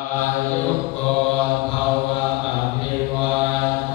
อายุโกภวะอภิวา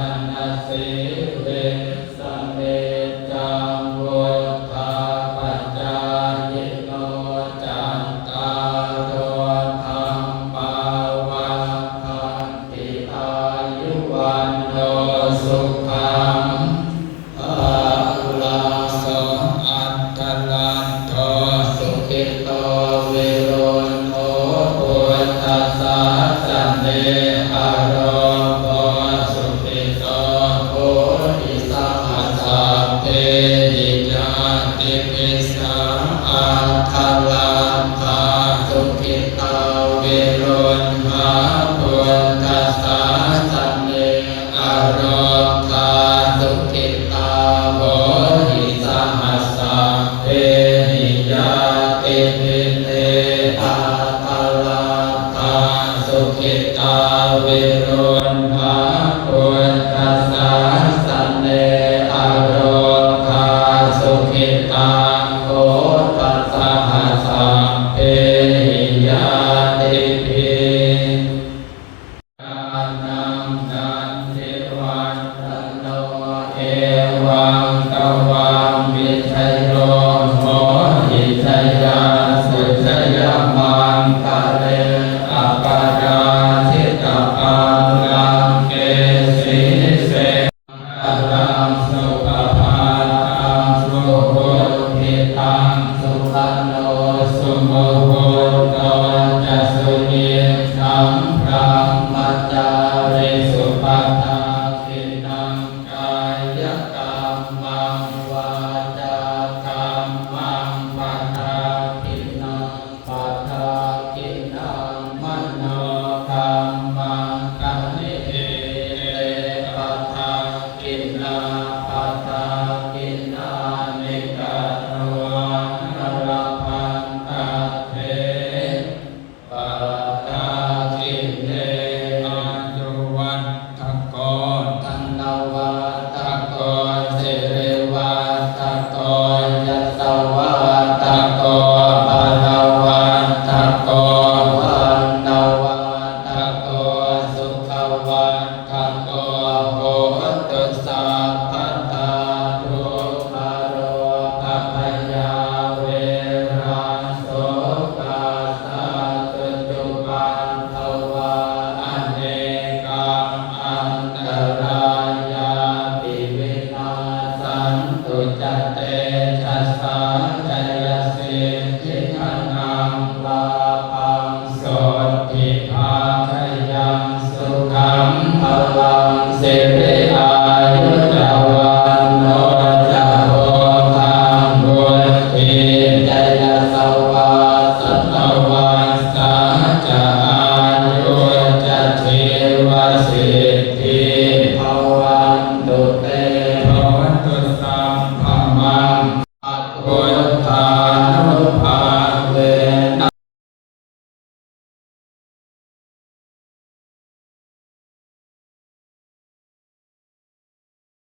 พุทธัสสะสันเนอโรธาสุขิตังโคตัสสะหัสสะเพหิยาติภิอานังนันทิวันตโนเอวังตวังวิชยโยโหหิชยาสุชยมังคะเลอปาราชิตปังลังเกสีเสอารังสุปภาตังสุโหทิตังสุขันโนสุโมโหโตจัสสุนิสัมพรังมัจจาริสุปัฏฐาคินังกายกรรมังวาจากรรมังปัฏฐาคินังปัฏฐาคินังมโนกรรมังกัมมิเอปัฏฐาคินาปัฏฐาคินานิกัตถวังนรพันตเถปัฏฐาคิเนอายุวันทโกธันวัตโกสิริวัตโกยัสสวัตโกภะละวันตโกวันนวัตโกสุขวันตโกโห